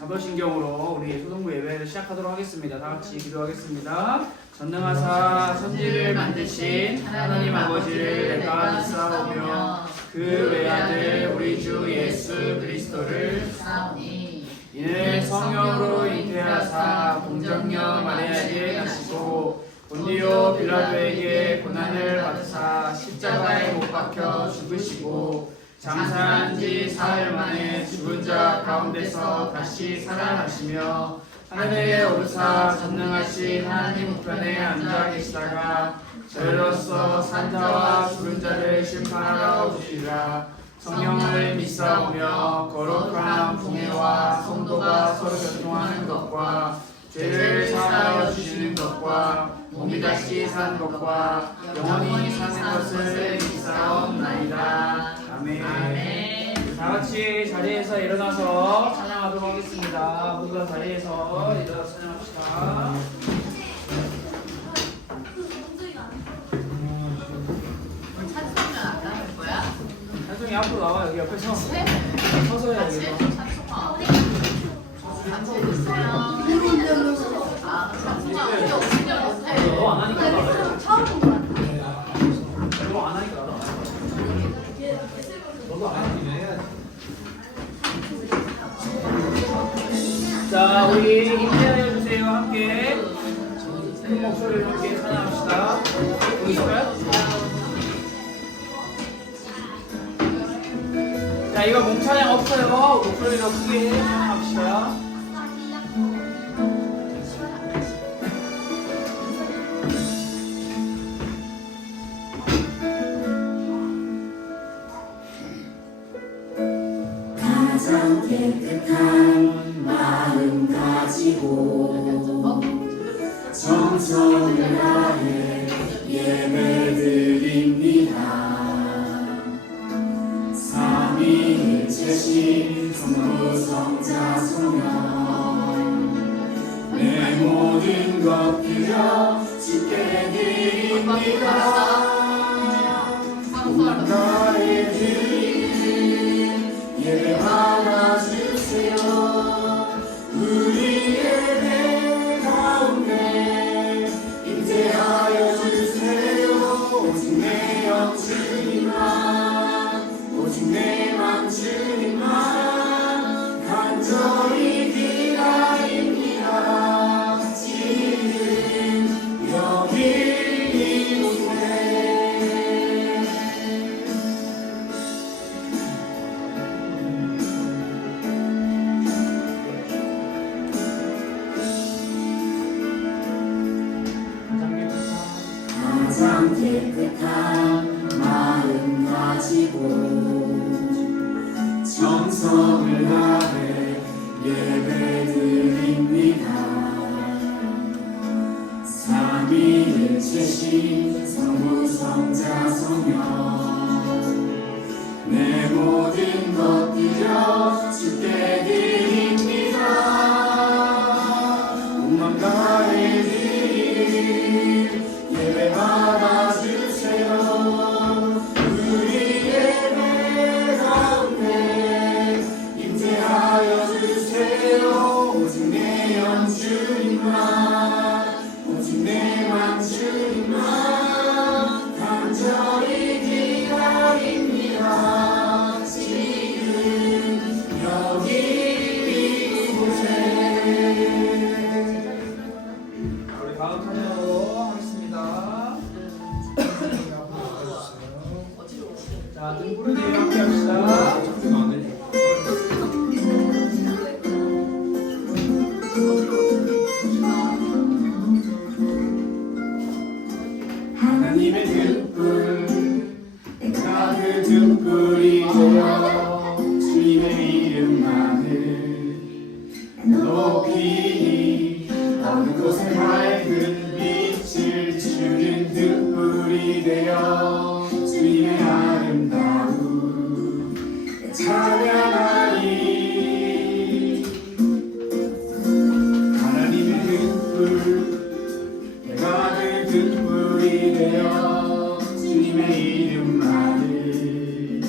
사도신경으로 우리 소동부 예배를 시작하도록 하겠습니다. 다 같이 기도하겠습니다. 전능하사 천지를 만드신 하나님 아버지를 내가 믿사오며 그 외아들 우리 주 예수 그리스도를 사오니 이는 성령으로 잉태하사 동정녀 마리아에게 나시고 본디오 빌라도에게 고난을 받으사 십자가에 못 박혀 죽으시고 장사한 지 사흘 만에 죽은 자 가운데서 다시 살아나시며 하늘에 오르사 전능하신 하나님 우편에 앉아 계시다가 저희로서 산자와 죽은 자를 심판하러 오시리라. 성령을 믿사오며 거룩한 공예와 성도가 서로 교통하는 것과 죄를 사하여 주시는 것과 몸이 다시 산 것과 영원히 사는 것을 믿사옵나이다. 아멘. 다 같이 자리에서 일어나서 찬양하도록 하겠습니다. 모두 다 자리에서 일어나서 찬양합시다. 찬송은 안 나올 거야? 찬송이 앞으로 나와. 여기 옆에 서. 서서 해야 같이 돼. 찬송아 같이 해주세요. 아 찬송아 우리 없으면 못해. 너 안 하니까 알아. 처음 본 거야. 너 안 하니까 알아. 너도 안 하니까 해야지. 자, 우리 인사해 주세요. 함께 큰 목소리로 함께 찬양합시다. 보이실까요? 자, 이거 몸찬양 없어요. 목소리로 크게 찬양합시다. 가장 깨끗한 마음 가지고 정성을 다해 예배드립니다. 삼위일체신 성부 성자 성령 내 모든 것 드려 주께 드립니다. 나의 드리는 예배 받아주세요. 우리 예배 가운데 임재하여 주세요. 오직 내 영 주님만 오직 내 맘 주님만 간절히 기다립니다. 지금 여기 이곳에 가장 깨끗한 마음 가지고 정성을 다해 예배드립니다. 삼위일체신 성부 성자 성령 내 모든 것 드려 주께 드립니다. 온맘 다해 드릴 예배 받아주세요. 우리 예배 가운데 임재하여 주세요. 오직 내 영 주님만 오직 내 맘 주님만 간절히 기다립니다. 지금 여기 이곳에 우리 다음 찬양으로 하겠습니다. 자, 등불을 뒤에 함께 합시다. 하나님의 등불 내가 그 등불이 되어 주님의 이름만을 높이 어느 곳에 밝은 빛을 주는 등불이 되어 주님의 아름다움 찬양하리. 하나님의 등불 내가 그 등불이 되어 주님의 이름만을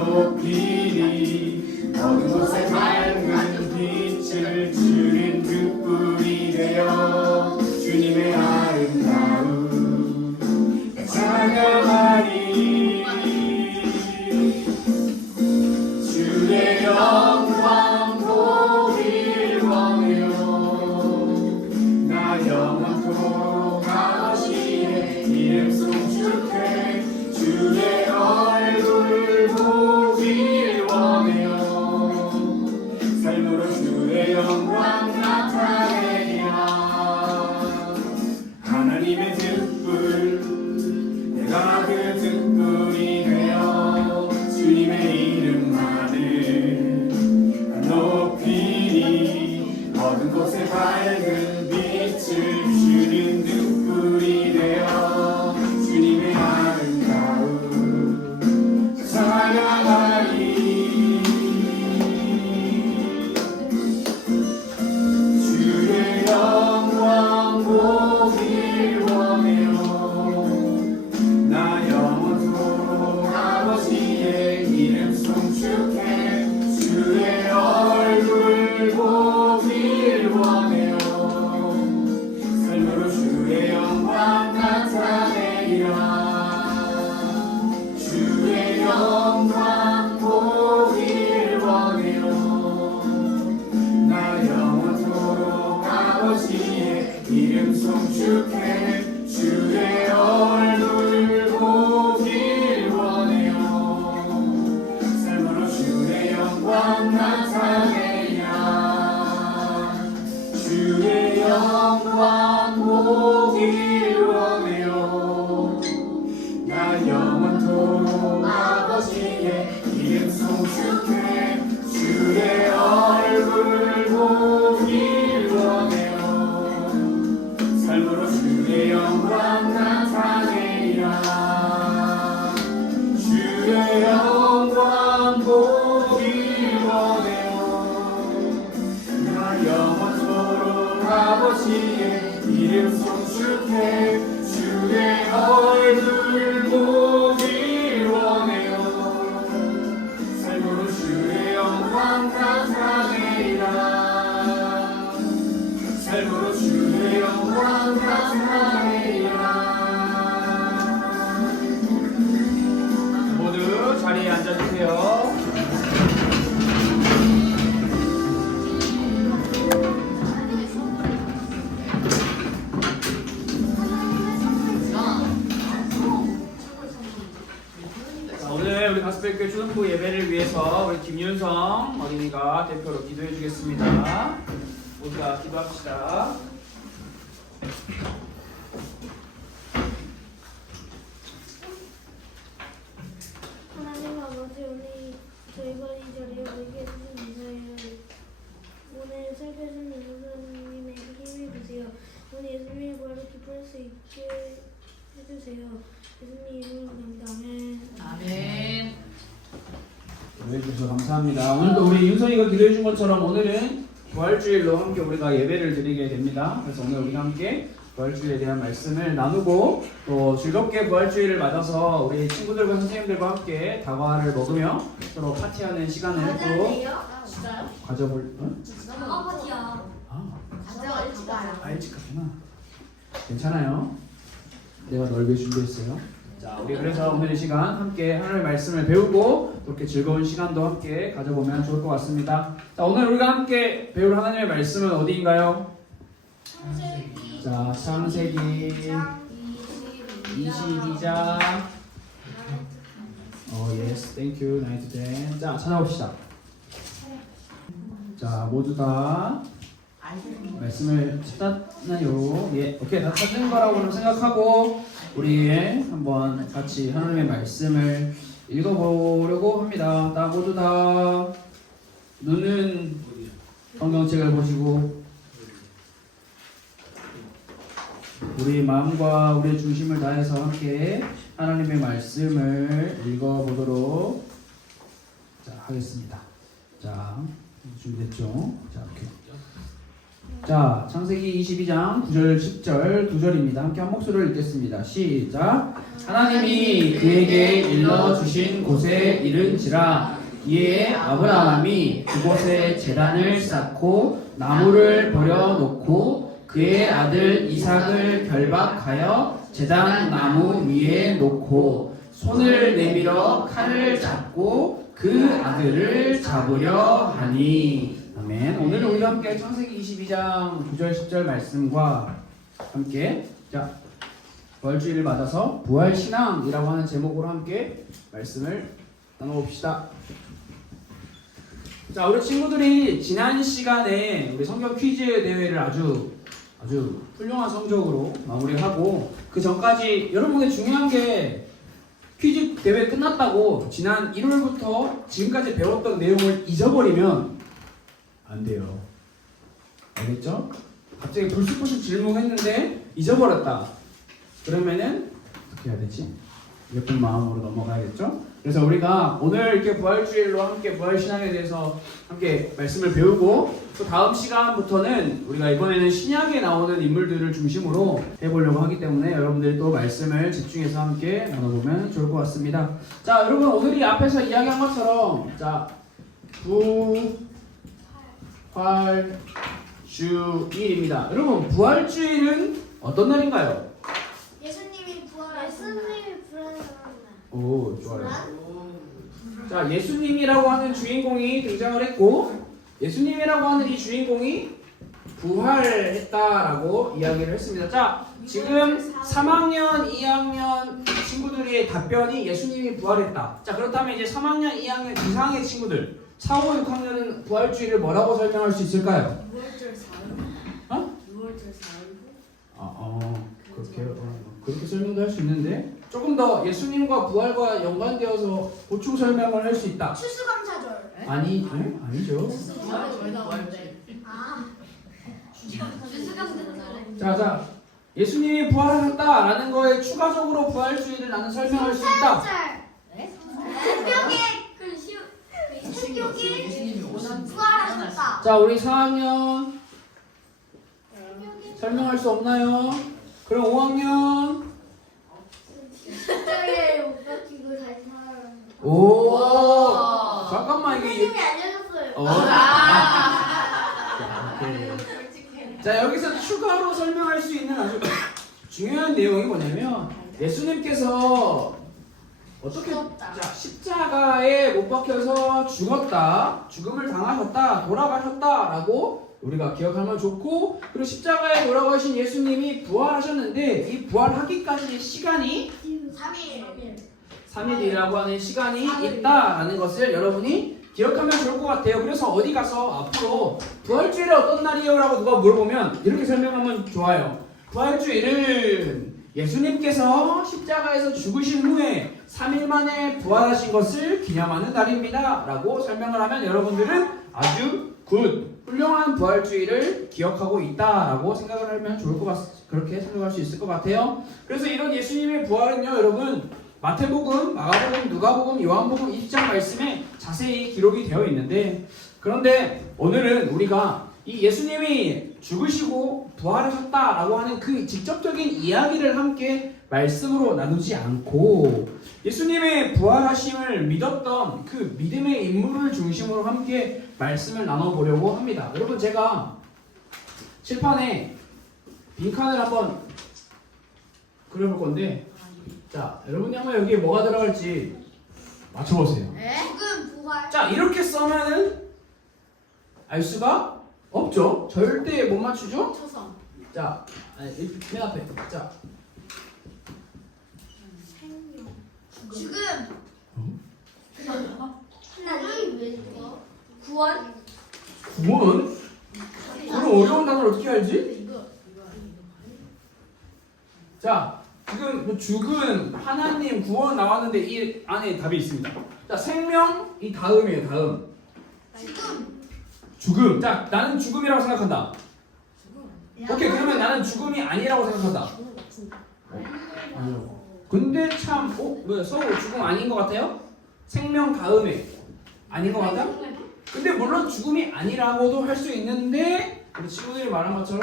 높이리 어두운 곳에 밝은 빛을 주는 등불이 되어 주님의 아름다움 찬양하리 주의 영광 보길 원해요 나 영원토록 아버지의 이름 송축해 주의 얼굴 보길 원해요 삶으로 주의 영광 나타내리라 하나님의 등불 내가 그 등불이 되어 주님의 이름만을 높이니 어두운 곳에 밝은 빛을 주는 등불이 되어 주님의 아름다움 찬양하리 주의 영광 보길 원해요 나 영원토록 아버지의 이름 송축해 주의 얼굴 보길 원해요 삶으로 주의 영광 나타내리라 주의 영광 보길 원해요 나 영원토록 아버지의 이름 송축해 주의 얼굴 보길 원해요 삶으로 주의 영광 나타내리라 주의 영광 보길 원해요 나 영원토록 아버지의 이름 송축해 주의 얼굴 보길 원해요 삶으로 주의 영광 나타내리라 주의 영광 보길 원해요 나 영원토록 아버지의 이름 송축해 주의 얼굴 보길 원해요 삶으로 주의 영광 나타내리라 삶으로 주의 영광 나타내리라 모두 자리에 앉아주세요. 자, 오늘 우리 가스펠교회 초등부 예배를 위해서 우리 김윤성 어린이가 대표로 기도해 주겠습니다. 모두가 기도합시다. 하나님 아버지 오늘 저희가 이 자리에 모이게 해주신 감사해요. 오늘 설교해주신 예수님에게 힘을 주세요. 오늘 예수님의 부활을 기뻐할 수 있게 해주세요. 예수님 이름으로 감사합니다. 아멘. 아멘. 기도해 주셔서 감사합니다. 오늘도 우리 윤성이가 기도해 준 것처럼 오늘은 부활주일로 함께 우리가 예배를 드리게 됩니다. 그래서 오늘 우리가 함께 부활주일에 대한 말씀을 나누고 또 즐겁게 부활주일을 맞아서 우리 친구들과 선생님들과 함께 다과를 먹으며 서로 파티하는 시간을 또 진짜요? 가져볼. 응? 아버지야. 아, 가져가 일찍 가요. 일찍 가구나. 괜찮아요. 내가 넓게 준비했어요. 자, 우리 그래서 오늘 이 시간 함께 하나님의 말씀을 배우고 또 이렇게 즐거운 시간도 함께 가져보면 좋을 것 같습니다. 자, 오늘 우리가 함께 배울 하나님의 말씀은 어디인가요? 자, 창세기 22장. yes, thank you, 9 to 10. 자, 찾아봅시다. 자, 모두 다 말씀을 찾았나요? 예, 오케이, 다 찾은 거라고 생각하고 우리 한번 같이 하나님의 말씀을 읽어보려고 합니다. 다 모두 다 눈은 성경책을 보시고 우리 마음과 우리의 중심을 다해서 함께 하나님의 말씀을 읽어보도록 하겠습니다. 자, 준비됐죠? 자, 이렇게 자, 창세기 22장 9절 10절 2절입니다. 함께 한 목소리를 읽겠습니다. 시작. 하나님이 그에게 일러주신 곳에 이른지라 이에 아브라함이 그곳에 제단을 쌓고 나무를 버려놓고 그의 아들 이삭을 결박하여 제단 나무 위에 놓고 손을 내밀어 칼을 잡고 그 아들을 잡으려 하니. 아멘. 오늘 우리가 함께 창세기 22장 9절 10절 말씀과 함께 자 부활주의를 맞아서 부활신앙이라고 하는 제목으로 함께 말씀을 나눠봅시다. 자, 우리 친구들이 지난 시간에 우리 성경 퀴즈 대회를 아주 훌륭한 성적으로 마무리하고 그 전까지 여러분의 중요한 게 퀴즈 대회 끝났다고 지난 1월부터 지금까지 배웠던 내용을 잊어버리면 안 돼요. 알겠죠? 갑자기 불쑥불쑥 질문했는데 잊어버렸다. 그러면은 어떻게 해야 되지? 예쁜 마음으로 넘어가야겠죠? 그래서 우리가 오늘 이렇게 부활주일로 함께 부활신앙에 대해서 함께 말씀을 배우고 또 다음 시간부터는 우리가 이번에는 신약에 나오는 인물들을 중심으로 해보려고 하기 때문에 여러분들이 또 말씀을 집중해서 함께 나눠보면 좋을 것 같습니다. 자, 여러분 오늘이 앞에서 이야기한 것처럼 자 부활주일입니다. 여러분 부활주일은 어떤 날인가요? 예수님이 부활하신 날. 예수님이 불안한 날. 오, 좋아요. 자, 예수님이라고 하는 주인공이 등장을 했고 예수님이라고 하는 이 주인공이 부활했다라고 이야기를 했습니다. 자, 지금 3학년, 2학년 친구들의 답변이 예수님이 부활했다. 자, 그렇다면 이제 3학년, 2학년 이상의 친구들 4, 5, 6학년은 부활주의를 뭐라고 설명할 수 있을까요? 6월절 4일. 어? 6월절 4일. 그렇게 설명도 할 수 있는데 조금 더 예수님과 부활과 연관되어서 보충 설명을 할 수 있다. 추수감사절. 아니죠. 추수감사절 나오는데. 아. 추수감사절. 자, 예수님이 부활하셨다라는 거에 추가적으로 부활주의를 나는 설명할 수 있다. 예수님이 부활하셨다. 자, 우리 4학년 설명할 수 없나요? 그럼 5학년. 십자가에 못 박히고 다시 살아나는 거. 오, 와. 잠깐만 이게 선생님이 알려줬어요. 자, 여기서 추가로 설명할 수 있는 아주 중요한 내용이 뭐냐면 예수님께서 어떻게 자, 십자가에 못 박혀서 죽었다, 죽음을 당하셨다, 돌아가셨다라고 우리가 기억하면 좋고, 그리고 십자가에 돌아가신 예수님이 부활하셨는데 이 부활하기까지의 시간이 3일이라고 하는 시간이 있다라는 것을 여러분이 기억하면 좋을 것 같아요. 그래서 어디 가서 앞으로 부활주일은 어떤 날이에요? 라고 누가 물어보면 이렇게 설명하면 좋아요. 부활주일은 예수님께서 십자가에서 죽으신 후에 3일 만에 부활하신 것을 기념하는 날입니다 라고 설명을 하면 여러분들은 아주 훌륭한 부활주의를 기억하고 있다라고 생각을 하면 좋을 것 그렇게 생각할 수 있을 것 같아요. 그래서 이런 예수님의 부활은요, 여러분 마태복음, 마가복음, 누가복음, 요한복음 20장 말씀에 자세히 기록이 되어 있는데, 그런데 오늘은 우리가 이 예수님이 죽으시고 부활하셨다라고 하는 그 직접적인 이야기를 함께 말씀으로 나누지 않고 예수님의 부활하심을 믿었던 그 믿음의 인물을 중심으로 함께 말씀을 나눠보려고 합니다. 여러분, 제가 칠판에 빈칸을 한번 그려볼 건데, 자, 여러분이 한번 여기에 뭐가 들어갈지 맞춰보세요. 죽음 부활. 자, 이렇게 써면은 알 수가 없죠. 절대 못 맞추죠. 초성. 자, 맨 앞에. 자, 죽음. 하나님 왜 죽어? 구원. 구원? 그런 어려운 단어를 어떻게 알지? 자, 지금 죽은, 하나님, 구원 나왔는데 이 안에 답이 있습니다. 자, 생명, 이 다음이에요. 다음. 죽음. 죽음. 자, 나는 죽음이라고 생각한다. 오케이, 그러면 나는 죽음이 아니라고 생각한다. 아니요. 근데 참, 뭐야, 서로 죽음 아닌 것 같아요? 생명 다음에 아닌 것 같아? 근데 물론 죽음이 아니라고도 할 수 있는데 우리 친구들이 말한 것처럼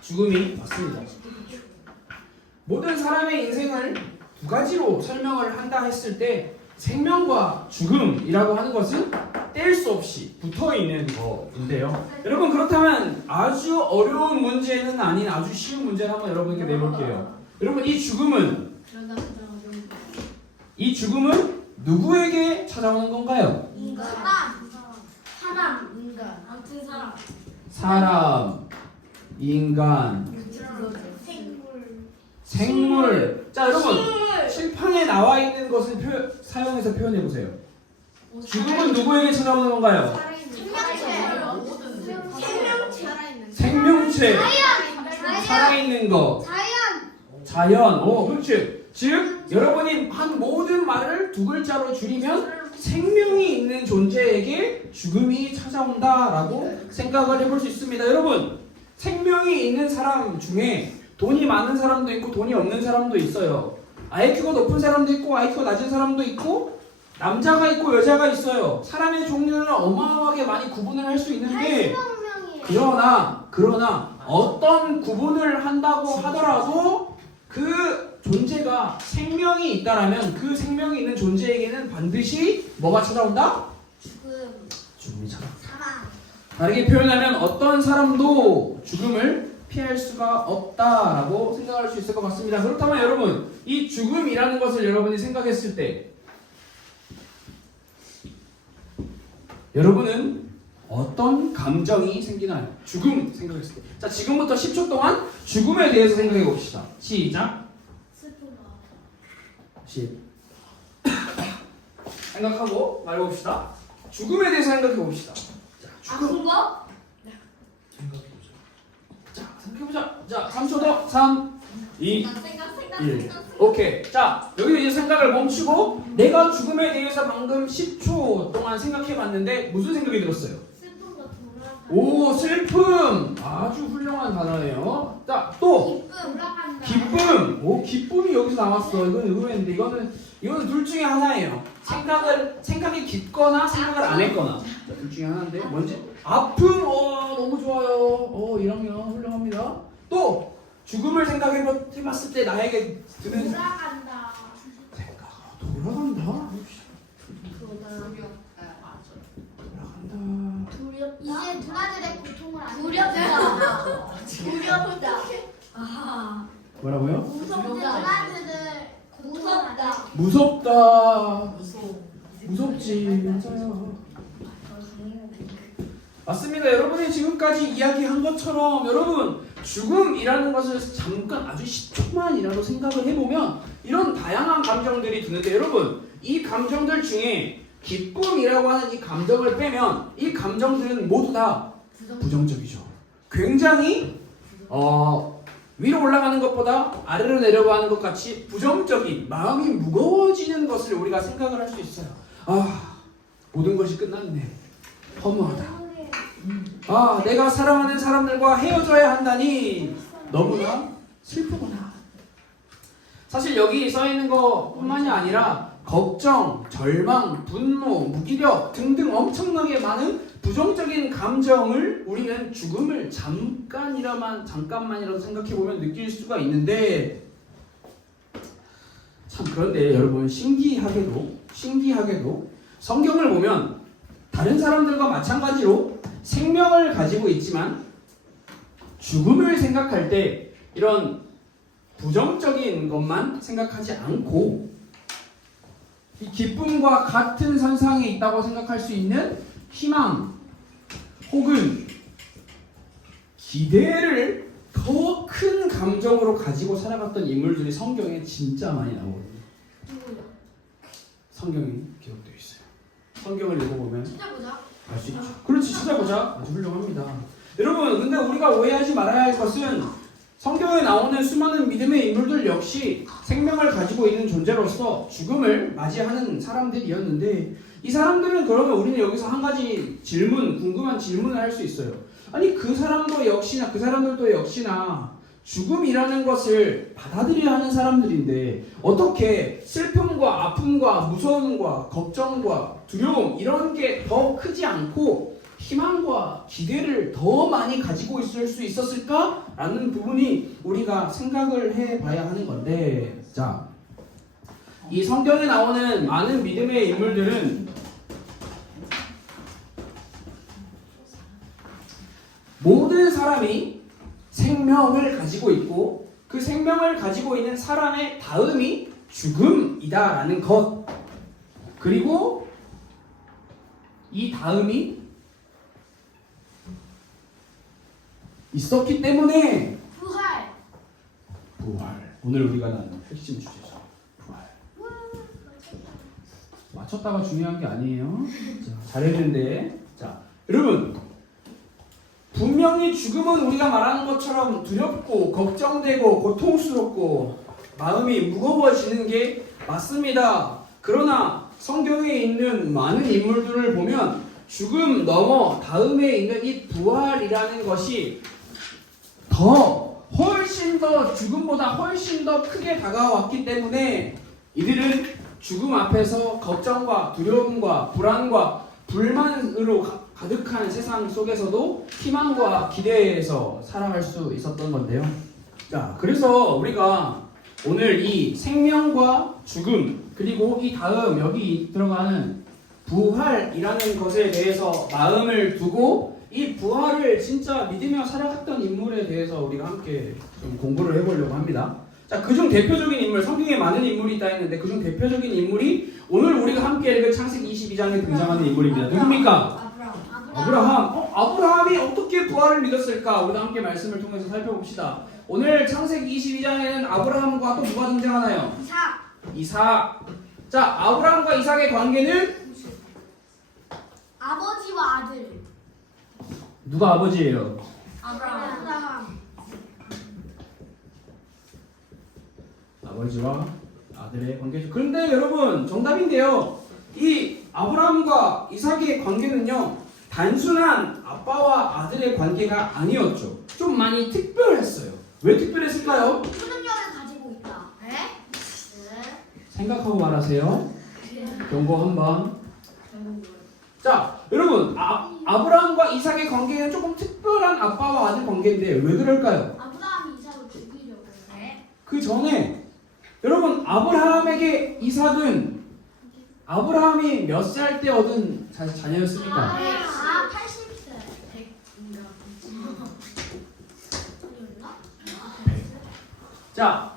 죽음이 맞습니다. 모든 사람의 인생을 두 가지로 설명을 한다 했을 때 생명과 죽음이라고 하는 것은 뗄 수 없이 붙어 있는 거인데요. 여러분 그렇다면 아주 어려운 문제는 아닌 아주 쉬운 문제를 한번 여러분께 내볼게요. 여러분 이 죽음은 누구에게 찾아오는 건가요? 인간. 사람. 인간. 아무튼 사람. 사람, 인간, 생물. 자 여러분 칠판에 나와 있는 것을 사용해서 표현해 보세요. 죽음은 누구에게 찾아오는 건가요? 생명체, 살아있는 것, 자연. 오, 그렇지. 즉 여러분이 한 모든 말을 두 글자로 줄이면 생명이 있는 존재에게 죽음이 찾아온다라고 생각을 해볼 수 있습니다. 여러분 생명이 있는 사람 중에 돈이 많은 사람도 있고 돈이 없는 사람도 있어요. IQ가 높은 사람도 있고 IQ가 낮은 사람도 있고 남자가 있고 여자가 있어요. 사람의 종류는 어마어마하게 많이 구분을 할 수 있는데 그러나 어떤 구분을 한다고 하더라도 그 존재가 생명이 있다라면 그 생명이 있는 존재에게는 반드시 뭐가 찾아온다? 죽음이 찾아온다. 다르게 표현하면 어떤 사람도 죽음을 피할 수가 없다라고 생각할 수 있을 것 같습니다. 그렇다면 여러분 이 죽음이라는 것을 여러분이 생각했을 때 여러분은 어떤 감정이 생기나요? 죽음 생각했을 때. 자 지금부터 10초 동안 죽음에 대해서 생각해 봅시다. 시작. 10 생각하고 말해봅시다. 죽음에 대해서 생각해 봅시다. 자 죽음. 아픈 거? 생각해보자. 자 3초 더. 3 2 생각. 1 오케이. 자 여기서 이제 생각을 멈추고 내가 죽음에 대해서 방금 10초 동안 생각해봤는데 무슨 생각이 들었어요? 오 슬픔. 아주 훌륭한 단어네요. 자 또 기쁨. 오 기쁨이 여기서 나왔어. 이건 의외인데 이거는 둘 중에 하나예요. 생각이 깊거나 생각을 안 했거나. 자, 둘 중에 하나인데 뭔지 아픔. 너무 좋아요. 1학년 훌륭합니다. 또 죽음을 생각해봤을 때 나에게 드는 돌아간다. 돌아간다. 이제 누나들의 고통을 안 두렵다. 두렵다. 아하. 뭐라고요? 누나들을 무섭다. 무섭다. 무섭지. 맞아요. 맞습니다. 여러분이 지금까지 이야기한 것처럼 여러분 죽음이라는 것을 잠깐 아주 10초만이라도 생각을 해보면 이런 다양한 감정들이 드는데 여러분 이 감정들 중에 기쁨이라고 하는 이 감정을 빼면 이 감정들은 모두 다 부정적이죠. 굉장히 위로 올라가는 것보다 아래로 내려가는 것 같이 부정적인 마음이 무거워지는 것을 우리가 생각을 할 수 있어요. 모든 것이 끝났네. 허무하다. 내가 사랑하는 사람들과 헤어져야 한다니 너무나 슬프구나. 사실 여기 써 있는 것뿐만이 아니라 걱정, 절망, 분노, 무기력 등등 엄청나게 많은 부정적인 감정을 우리는 죽음을 잠깐만이라도 생각해보면 느낄 수가 있는데 참 그런데 여러분 신기하게도 성경을 보면 다른 사람들과 마찬가지로 생명을 가지고 있지만 죽음을 생각할 때 이런 부정적인 것만 생각하지 않고 이 기쁨과 같은 선상에 있다고 생각할 수 있는 희망 혹은 기대를 더 큰 감정으로 가지고 살아갔던 인물들이 성경에 진짜 많이 나오거든요. 성경에 기록되어 있어요. 성경을 읽어보면 찾아보자. 알 수 있죠. 그렇지, 찾아보자. 아주 훌륭합니다. 여러분, 근데 우리가 오해하지 말아야 할 것은 성경에 나오는 수많은 믿음의 인물들 역시 생명을 가지고 있는 존재로서 죽음을 맞이하는 사람들이었는데 이 사람들은 그러면 우리는 여기서 한 가지 궁금한 질문을 할 수 있어요. 아니 그 사람들도 역시나 죽음이라는 것을 받아들여야 하는 사람들인데 어떻게 슬픔과 아픔과 무서움과 걱정과 두려움 이런 게 더 크지 않고 희망과 기대를 더 많이 가지고 있을 수 있었을까라는 부분이 우리가 생각을 해봐야 하는 건데, 자, 이 성경에 나오는 많은 믿음의 인물들은 모든 사람이 생명을 가지고 있고 그 생명을 가지고 있는 사람의 다음이 죽음이다라는 것, 그리고 이 다음이 있었기 때문에 부활. 오늘 우리가 나눈 핵심 주제죠. 부활. 맞췄다가 중요한 게 아니에요. 자, 잘했는데, 자, 여러분, 분명히 죽음은 우리가 말하는 것처럼 두렵고 걱정되고 고통스럽고 마음이 무거워지는 게 맞습니다. 그러나 성경에 있는 많은 인물들을 보면 죽음 넘어 다음에 있는 이 부활이라는 것이 훨씬 더 죽음보다 훨씬 더 크게 다가왔기 때문에 이들은 죽음 앞에서 걱정과 두려움과 불안과 불만으로 가득한 세상 속에서도 희망과 기대에서 살아갈 수 있었던 건데요. 자, 그래서 우리가 오늘 이 생명과 죽음, 그리고 이 다음 여기 들어가는 부활이라는 것에 대해서 마음을 두고 이 부활을 진짜 믿으며 살아갔던 인물에 대해서 우리가 함께 좀 공부를 해보려고 합니다. 자, 그중 대표적인 인물, 성경에 많은 인물이 있다 했는데 그중 대표적인 인물이 오늘 우리가 함께 읽은 창세기 22장에 등장하는 인물입니다. 누굽니까? 아브라함. 아브라함이 어떻게 부활을 믿었을까? 우리가 함께 말씀을 통해서 살펴봅시다. 오늘 창세기 22장에는 아브라함과 또 누가 등장하나요? 이삭. 자, 아브라함과 이삭의 관계는 아버지와 아들. 누가 아버지예요? 아브라함. 아버지와 아들의 관계죠. 그런데 여러분, 정답인데요. 이 아브라함과 이삭의 관계는요, 단순한 아빠와 아들의 관계가 아니었죠. 좀 많이 특별했어요. 왜 특별했을까요? 초능력을 가지고 있다. 생각하고 말하세요. 경고 한번. 자, 여러분, 아브라함과 이삭의 관계는 조금 특별한 아빠와 아들 관계인데 왜 그럴까요? 아브라함이 이삭을 죽이려고. 그 전에 여러분, 아브라함에게 이삭은 아브라함이 몇 살 때 얻은 자녀였습니까? 80세. 자,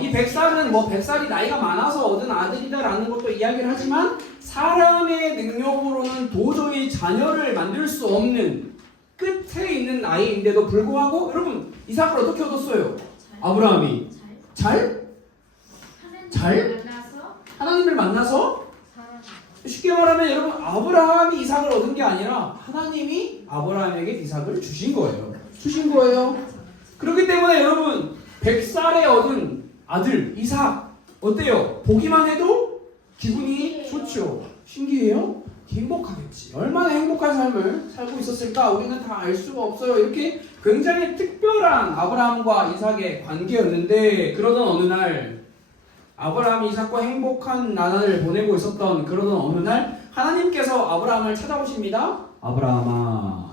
이 100살은 뭐 100살이 나이가 많아서 얻은 아들이다라는 것도 이야기를 하지만 사람의 능력으로는 도저히 자녀를 만들 수 없는 끝에 있는 나이인데도 불구하고 여러분, 이삭을 어떻게 얻었어요? 아브라함이 하나님을 만나서 쉽게 말하면 여러분, 아브라함이 이삭을 얻은 게 아니라 하나님이 아브라함에게 이삭을 주신 거예요. 그렇기 때문에 여러분, 100살에 얻은 아들 이삭 어때요? 보기만 해도 기분이 좋죠. 신기해요? 행복하겠지. 얼마나 행복한 삶을 살고 있었을까? 우리는 다 알 수가 없어요. 이렇게 굉장히 특별한 아브라함과 이삭의 관계였는데, 그러던 어느 날 아브라함이 이삭과 행복한 나날을 보내고 있었던 그러던 어느 날 하나님께서 아브라함을 찾아오십니다. 아브라함아.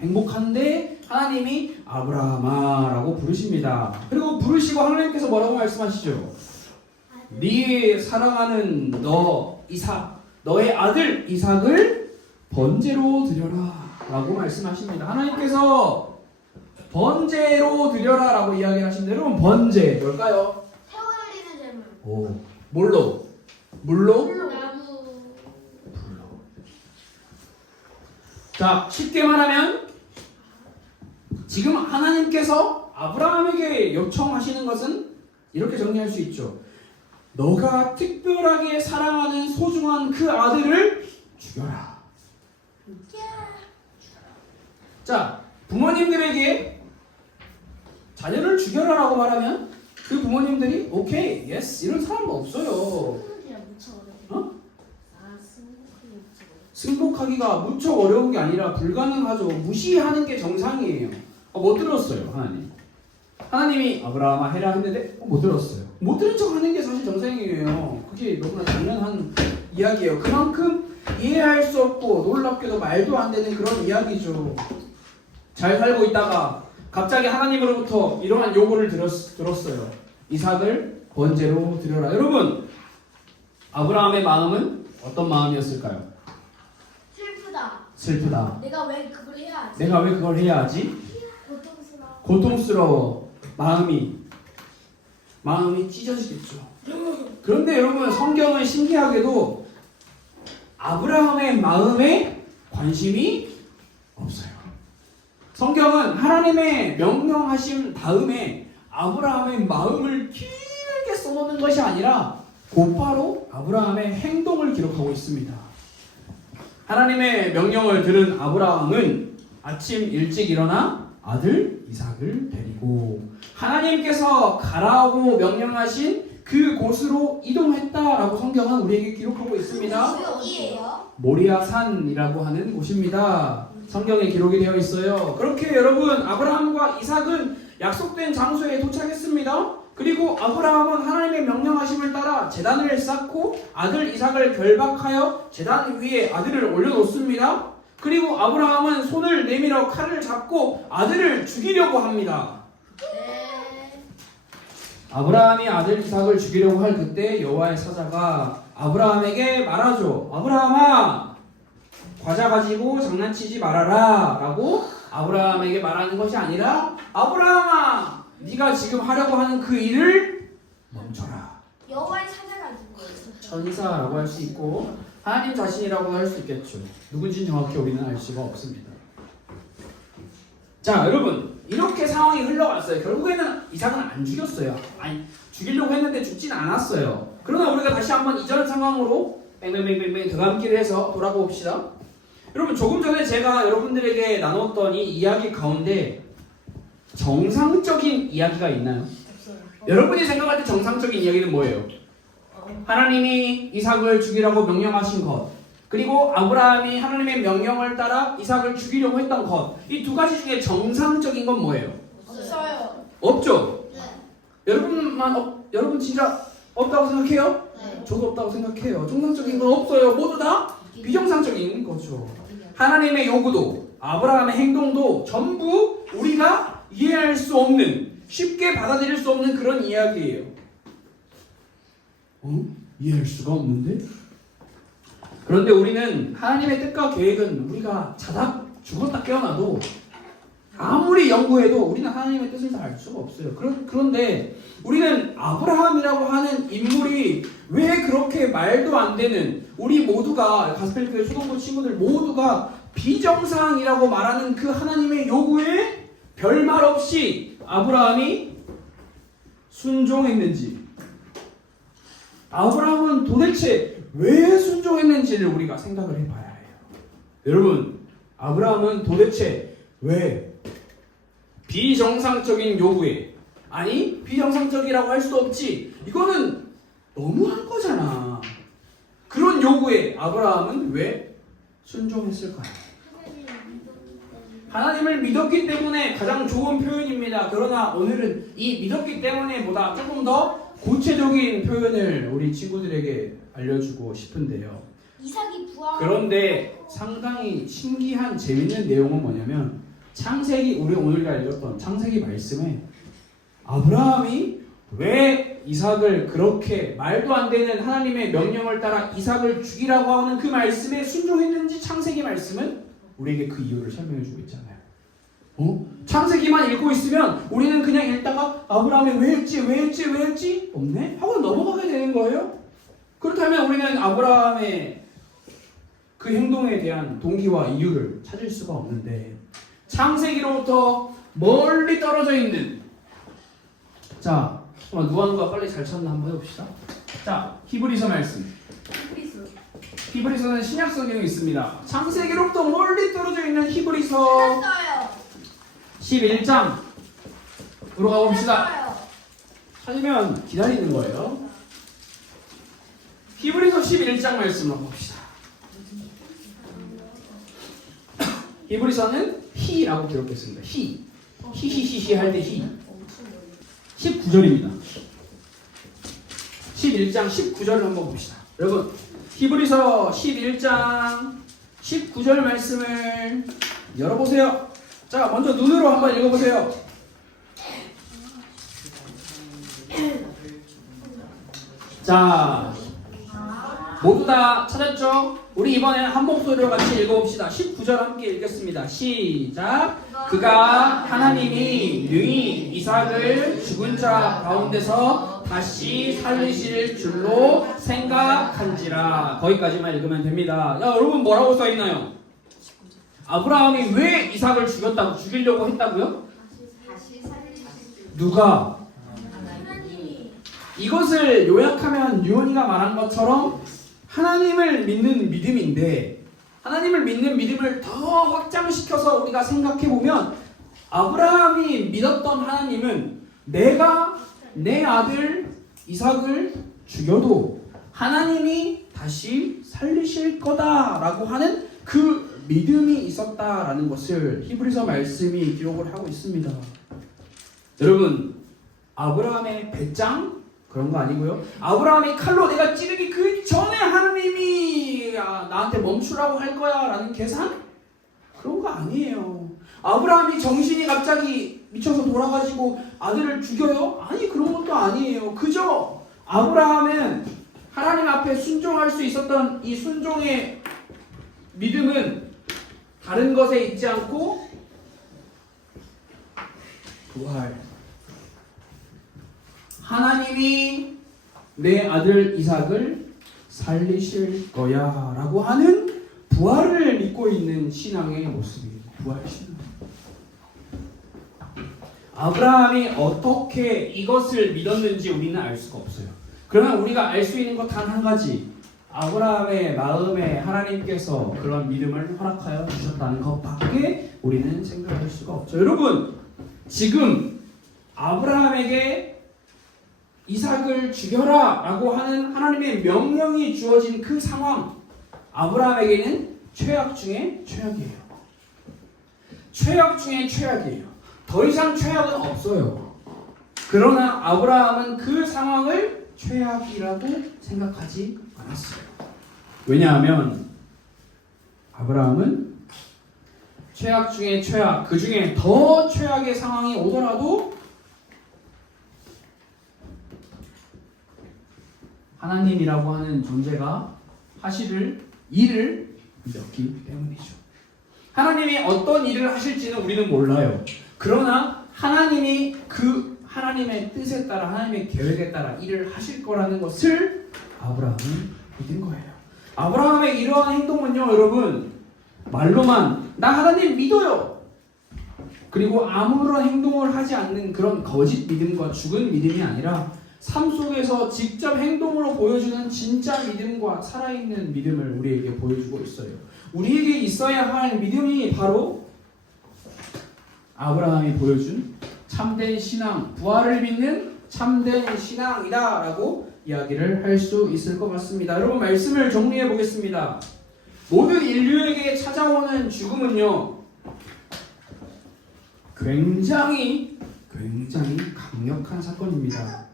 행복한데 하나님이 아브라함아라고 부르십니다. 그리고 부르시고 하나님께서 뭐라고 말씀하시죠? 네 사랑하는 너 이삭, 너의 아들 이삭을 번제로 드려라 라고 말씀하십니다. 하나님께서 번제로 드려라 라고 이야기하시는데, 여러분, 번제 뭘까요? 태워 흘리는 재물. 오, 뭘로? 물로? 나무. 자, 쉽게 말하면 지금 하나님께서 아브라함에게 요청하시는 것은 이렇게 정리할 수 있죠. 너가 특별하게 사랑하는 소중한 그 아들을 죽여라. 자, 부모님들에게 자녀를 죽여라라고 말하면 그 부모님들이 오케이, 예스, 이런 사람은 없어요. 승복하기가 무척 어려운 게 아니라 불가능하죠. 무시하는 게 정상이에요. 못 들었어요, 하나님. 하나님이 아브라함아 해라 했는데 못 들었어요. 못 들은 척 하는 게 사실 정상이에요. 그게 너무나 당연한 이야기예요. 그만큼 이해할 수 없고 놀랍게도 말도 안 되는 그런 이야기죠. 잘 살고 있다가 갑자기 하나님으로부터 이러한 요구를 들었어요. 이삭을 번제로 드려라. 여러분, 아브라함의 마음은 어떤 마음이었을까요? 슬프다. 슬프다. 내가 왜 그걸 해야 하지? 내가 왜 그걸 해야 하지? 고통스러워. 고통스러워. 마음이 찢어지겠죠. 그런데 여러분, 성경은 신기하게도 아브라함의 마음에 관심이 없어요. 성경은 하나님의 명령하심 다음에 아브라함의 마음을 길게 써놓는 것이 아니라 곧바로 아브라함의 행동을 기록하고 있습니다. 하나님의 명령을 들은 아브라함은 아침 일찍 일어나 아들 이삭을 데리고 하나님께서 가라고 명령하신 그 곳으로 이동했다라고 성경은 우리에게 기록하고 있습니다. 어디예요? 모리아 산이라고 하는 곳입니다. 성경에 기록이 되어 있어요. 그렇게 여러분, 아브라함과 이삭은 약속된 장소에 도착했습니다. 그리고 아브라함은 하나님의 명령하심을 따라 제단을 쌓고 아들 이삭을 결박하여 제단 위에 아들을 올려놓습니다. 그리고 아브라함은 손을 내밀어 칼을 잡고 아들을 죽이려고 합니다. 네. 아브라함이 아들 이삭을 죽이려고 할 그때 여호와의 사자가 아브라함에게 말하죠. 아브라함아, 과자 가지고 장난치지 말아라 라고 아브라함에게 말하는 것이 아니라 아브라함아, 네가 지금 하려고 하는 그 일을 멈춰라. 여호와의 사자가 누구예요? 천사라고 할 수 있고 하나님 자신이라고 할 수 있겠죠. 누군지는 정확히 우리는 알 수가 없습니다. 자, 여러분, 이렇게 상황이 흘러갔어요. 결국에는 이삭은 안 죽였어요. 아니, 죽이려고 했는데 죽진 않았어요. 그러나 우리가 다시 한번 이전 상황으로 뺑뺑뺑뺑뺑 되감기를 해서 돌아봅시다. 여러분, 조금 전에 제가 여러분들에게 나눴던 이 이야기 가운데 정상적인 이야기가 있나요? 없어요. 여러분이 생각할 때 정상적인 이야기는 뭐예요? 하나님이 이삭을 죽이라고 명령하신 것, 그리고 아브라함이 하나님의 명령을 따라 이삭을 죽이려고 했던 것, 이 두 가지 중에 정상적인 건 뭐예요? 없어요. 없죠? 네. 여러분 진짜 없다고 생각해요? 네. 저도 없다고 생각해요. 정상적인 건 없어요. 모두 다 비정상적인 거죠. 하나님의 요구도 아브라함의 행동도 전부 우리가 이해할 수 없는, 쉽게 받아들일 수 없는 그런 이야기예요. 이해할 수가 없는데? 그런데 우리는 하나님의 뜻과 계획은 우리가 자다 죽었다 깨어나도 아무리 연구해도 우리는 하나님의 뜻을 다 알 수가 없어요. 그런데 우리는 아브라함이라고 하는 인물이 왜 그렇게 말도 안 되는, 우리 모두가 가스펠교회 초등부 친구들 모두가 비정상이라고 말하는 그 하나님의 요구에 별말 없이 아브라함이 순종했는지, 아브라함은 도대체 왜 순종했는지를 우리가 생각을 해봐야 해요. 여러분, 아브라함은 도대체 왜 비정상적인 요구에, 아니 비정상적이라고 할 수 없지, 이거는 너무한 거잖아. 그런 요구에 아브라함은 왜 순종했을까요? 하나님을 믿었기 때문에 가장 좋은 표현입니다. 그러나 오늘은 이 믿었기 때문에보다 조금 더 구체적인 표현을 우리 친구들에게 알려주고 싶은데요. 이삭이 부하. 그런데 상당히 신기한 재밌는 내용은 뭐냐면, 창세기, 우리 오늘 읽었던 창세기 말씀에 아브라함이 왜 이삭을 그렇게 말도 안 되는 하나님의 명령을 따라 이삭을 죽이라고 하는 그 말씀에 순종했는지 창세기 말씀은 우리에게 그 이유를 설명해 주고 있잖아요. 창세기만 읽고 있으면 우리는 그냥 읽다가 아브라함이 왜 했지 없네? 하고 넘어가게 되는 거예요. 그렇다면 우리는 아브라함의 그 행동에 대한 동기와 이유를 찾을 수가 없는데, 창세기로부터 멀리 떨어져 있는, 자, 누가 빨리 잘 찾나 한번 해봅시다. 자, 히브리서 말씀. 히브리서는 신약 성경에 있습니다. 창세기로부터 멀리 떨어져 있는 히브리서 찾았어요. 11장으로 가봅시다. 찾았어요. 찾으면 기다리는 거예요. 히브리서 11장 말씀으로 봅시다. 히브리서는 히라고 기록했습니다. 히히히히 할 때 히. 19절입니다. 11장 19절을 한번 봅시다. 여러분, 히브리서 11장 19절 말씀을 열어보세요. 자, 먼저 눈으로 한번 읽어보세요. 자, 모두 다 찾았죠? 우리 이번에 한 목소리로 같이 읽어봅시다. 19절 함께 읽겠습니다. 시작. 그가 하나님이 능히 이삭을 죽은 자 가운데서 다시 살리실 줄로 생각한지라. 거기까지만 읽으면 됩니다. 야, 여러분 뭐라고 써있나요? 아브라함이 왜 이삭을 죽이려고 했다고요? 다시 살리실 줄. 누가? 하나님이. 이것을 요약하면 유언이가 말한 것처럼 하나님을 믿는 믿음인데, 하나님을 믿는 믿음을 더 확장시켜서 우리가 생각해보면 아브라함이 믿었던 하나님은 내가 내 아들 이삭을 죽여도 하나님이 다시 살리실 거다라고 하는 그 믿음이 있었다라는 것을 히브리서 말씀이 기록을 하고 있습니다. 여러분, 아브라함의 배짱? 그런 거 아니고요. 아브라함이 칼로 내가 찌르기 그 전에 하나님이 나한테 멈추라고 할 거야 라는 계산? 그런 거 아니에요. 아브라함이 정신이 갑자기 미쳐서 돌아가지고 아들을 죽여요? 아니, 그런 것도 아니에요. 그저 아브라함은 하나님 앞에 순종할 수 있었던 이 순종의 믿음은 다른 것에 있지 않고 부활. 하나님이 내 아들 이삭을 살리실 거야 라고 하는 부활을 믿고 있는 신앙의 모습이에요. 부활 신앙. 아브라함이 어떻게 이것을 믿었는지 우리는 알 수가 없어요. 그러나 우리가 알 수 있는 것 단 한 가지, 아브라함의 마음에 하나님께서 그런 믿음을 허락하여 주셨다는 것밖에 우리는 생각할 수가 없죠. 여러분, 지금 아브라함에게 이삭을 죽여라 라고 하는 하나님의 명령이 주어진 그 상황, 아브라함에게는 최악 중에 최악이에요. 최악 중에 최악이에요. 더 이상 최악은 없어요. 그러나 아브라함은 그 상황을 최악이라고 생각하지 않았어요. 왜냐하면 아브라함은 최악 중에 최악, 그 중에 더 최악의 상황이 오더라도 하나님이라고 하는 존재가 하실 일을 믿었기 때문이죠. 하나님이 어떤 일을 하실지는 우리는 몰라요. 그러나 하나님이 그 하나님의 뜻에 따라, 하나님의 계획에 따라 일을 하실 거라는 것을 아브라함은 믿은 거예요. 아브라함의 이러한 행동은요, 여러분, 말로만 나 하나님 믿어요, 그리고 아무런 행동을 하지 않는 그런 거짓 믿음과 죽은 믿음이 아니라 삶 속에서 직접 행동으로 보여주는 진짜 믿음과 살아있는 믿음을 우리에게 보여주고 있어요. 우리에게 있어야 할 믿음이 바로 아브라함이 보여준 참된 신앙, 부활을 믿는 참된 신앙이다 라고 이야기를 할 수 있을 것 같습니다. 여러분, 말씀을 정리해 보겠습니다. 모든 인류에게 찾아오는 죽음은요, 굉장히 강력한 사건입니다.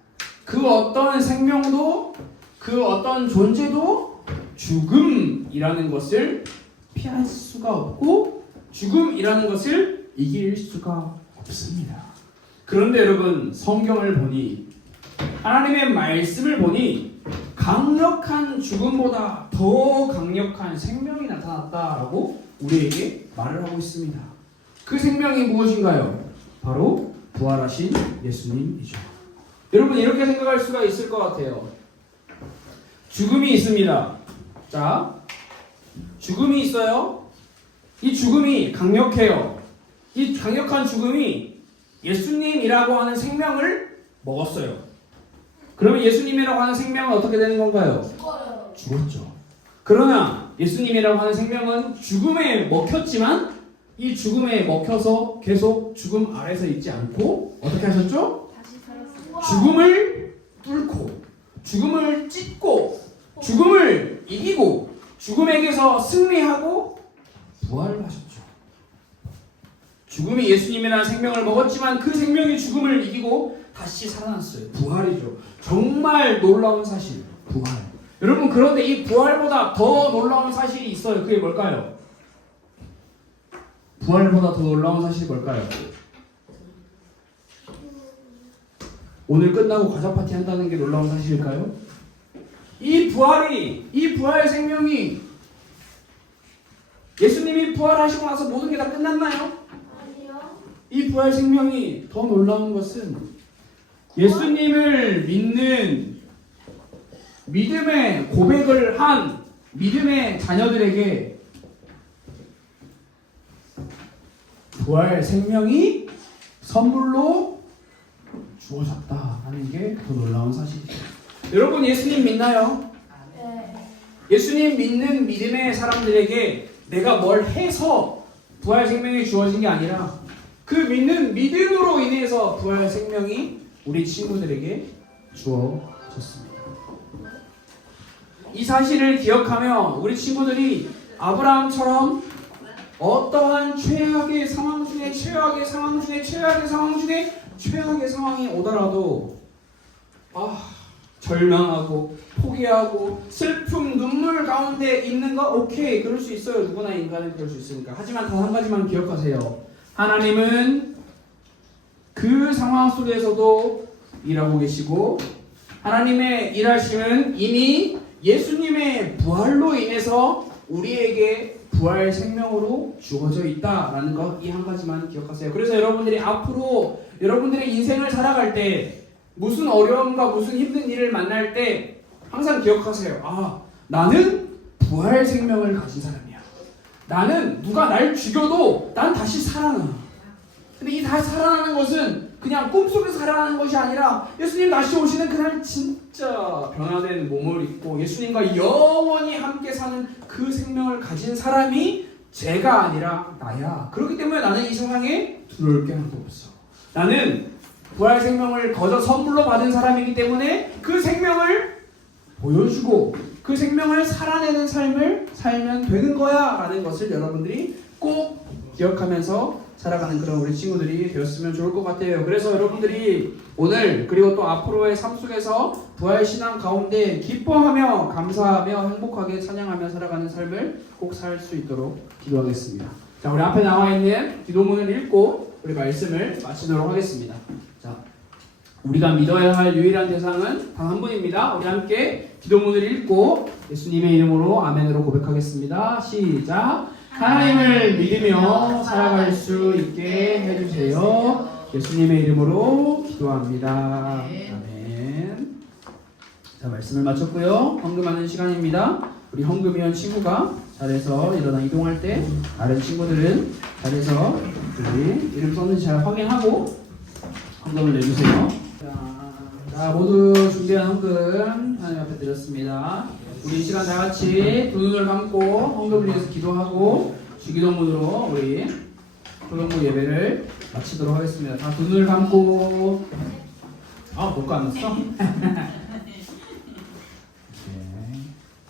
그 어떤 생명도, 그 어떤 존재도 죽음이라는 것을 피할 수가 없고 죽음이라는 것을 이길 수가 없습니다. 그런데 여러분, 성경을 보니, 하나님의 말씀을 보니 강력한 죽음보다 더 강력한 생명이 나타났다라고 우리에게 말을 하고 있습니다. 그 생명이 무엇인가요? 바로 부활하신 예수님이죠. 여러분, 이렇게 생각할 수가 있을 것 같아요. 죽음이 있습니다. 자, 죽음이 있어요. 이 죽음이 강력해요. 이 강력한 죽음이 예수님이라고 하는 생명을 먹었어요. 그러면 예수님이라고 하는 생명은 어떻게 되는 건가요? 죽어요. 죽었죠. 그러나 예수님이라고 하는 생명은 죽음에 먹혔지만 이 죽음에 먹혀서 계속 죽음 아래서 있지 않고 어떻게 하셨죠? 다시 살았어요. 죽음을 뚫고, 죽음을 찢고, 죽음을 이기고, 죽음에게서 승리하고 부활하셨죠. 죽음이 예수님이라는 생명을 먹었지만 그 생명이 죽음을 이기고 다시 살아났어요. 부활이죠. 정말 놀라운 사실, 부활. 여러분 그런데 이 부활보다 더 놀라운 사실이 있어요. 그게 뭘까요? 부활보다 더 놀라운 사실이 뭘까요? 오늘 끝나고 과자 파티 한다는 게 놀라운 사실일까요? 이 부활 생명이 예수님이 부활하시고 나서 모든 게 다 끝났나요? 아니요. 이 부활 생명이 더 놀라운 것은 예수님을 믿는 믿음의 고백을 한 믿음의 자녀들에게 부활 생명이 선물로 주어졌다 하는 게 더 놀라운 사실이죠. 여러분 예수님 믿나요? 네. 예수님 믿는 믿음의 사람들에게 내가 뭘 해서 부활 생명이 주어진 게 아니라 그 믿는 믿음으로 인해서 부활 생명이 우리 친구들에게 주어졌습니다. 이 사실을 기억하며 우리 친구들이 아브라함처럼 어떠한 최악의 상황 중에 최악의 상황이 오더라도 절망하고 포기하고 슬픔 눈물 가운데 있는 거 오케이 그럴 수 있어요. 누구나 인간은 그럴 수 있으니까. 하지만 단 한 가지만 기억하세요. 하나님은 그 상황 속에서도 일하고 계시고 하나님의 일하심은 이미 예수님의 부활로 인해서 우리에게 부활 생명으로 주어져 있다라는 것 이 한 가지만 기억하세요. 그래서 여러분들이 앞으로 여러분들의 인생을 살아갈 때 무슨 어려움과 무슨 힘든 일을 만날 때 항상 기억하세요. 나는 부활 생명을 가진 사람이야. 나는 누가 날 죽여도 난 다시 살아나. 근데 이 다시 살아나는 것은 그냥 꿈속에서 살아나는 것이 아니라 예수님 다시 오시는 그날 진짜 변화된 몸을 입고 예수님과 영원히 함께 사는 그 생명을 가진 사람이 제가 아니라 나야. 그렇기 때문에 나는 이 세상에 두려울 게 하나도 없어. 나는 부활 생명을 거저 선물로 받은 사람이기 때문에 그 생명을 보여주고 그 생명을 살아내는 삶을 살면 되는 거야 라는 것을 여러분들이 꼭 기억하면서 살아가는 그런 우리 친구들이 되었으면 좋을 것 같아요. 그래서 여러분들이 오늘 그리고 또 앞으로의 삶 속에서 부활신앙 가운데 기뻐하며 감사하며 행복하게 찬양하며 살아가는 삶을 꼭 살 수 있도록 기도하겠습니다. 자, 우리 앞에 나와 있는 기도문을 읽고 우리 말씀을 마치도록 하겠습니다. 자, 우리가 믿어야 할 유일한 대상은 단 한 분입니다. 우리 함께 기도문을 읽고 예수님의 이름으로 아멘으로 고백하겠습니다. 시작. 하나님을 믿으며 살아갈 수 있게 해주세요. 예수님의 이름으로 기도합니다. 아멘. 자, 말씀을 마쳤고요. 헌금하는 시간입니다. 우리 헌금위원 친구가 자리에서 일어나 이동할 때 다른 친구들은 자리에서 우리 이름 썼는지 잘 확인하고 헌금을 내주세요. 자, 모두 준비한 헌금 하나님 앞에 드렸습니다. 우리 이 시간 다 같이 두 눈을 감고 헌금을 위해서 기도하고 주기도문으로 우리 초등부 예배를 마치도록 하겠습니다. 다 두 눈을 감고 못 감았어?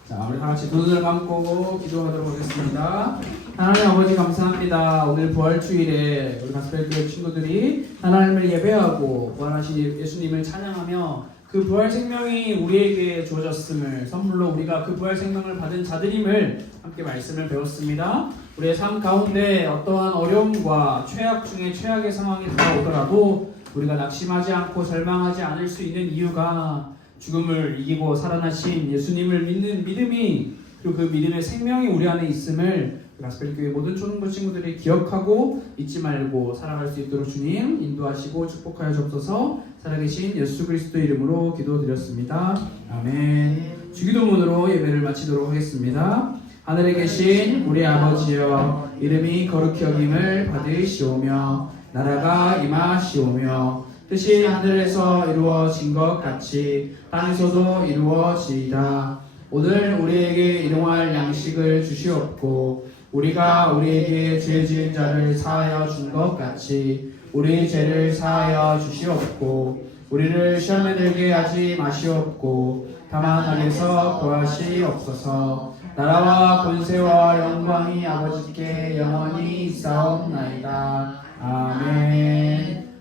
자, 우리 다 같이 두 눈을 감고 기도하도록 하겠습니다. 하나님 아버지 감사합니다. 오늘 부활주일에 우리 가스펠교회 친구들이 하나님을 예배하고 부활하신 예수님을 찬양하며 그 부활 생명이 우리에게 주어졌음을 선물로 우리가 그 부활 생명을 받은 자들임을 함께 말씀을 배웠습니다. 우리의 삶 가운데 어떠한 어려움과 최악 중에 최악의 상황이 다가오더라도 우리가 낙심하지 않고 절망하지 않을 수 있는 이유가 죽음을 이기고 살아나신 예수님을 믿는 믿음이 그리고 그 믿음의 생명이 우리 안에 있음을 가스펠교회 모든 초등부 친구들이 기억하고 잊지 말고 살아갈 수 있도록 주님 인도하시고 축복하여 주옵소서. 살아계신 예수 그리스도 이름으로 기도드렸습니다. 아멘. 주기도문으로 예배를 마치도록 하겠습니다. 하늘에 계신 우리 아버지여, 이름이 거룩히 여김을 받으시오며 나라가 임하시오며 뜻이 하늘에서 이루어진 것 같이 땅에서도 이루어지이다. 오늘 우리에게 일용할 양식을 주시옵고 우리가 우리에게 죄 지은 자를 사하여 준 것 같이 우리 죄를 사하여 주시옵고 우리를 시험에 들게 하지 마시옵고 다만 악에서 구하시옵소서. 나라와 권세와 영광이 아버지께 영원히 있사옵나이다. 아멘.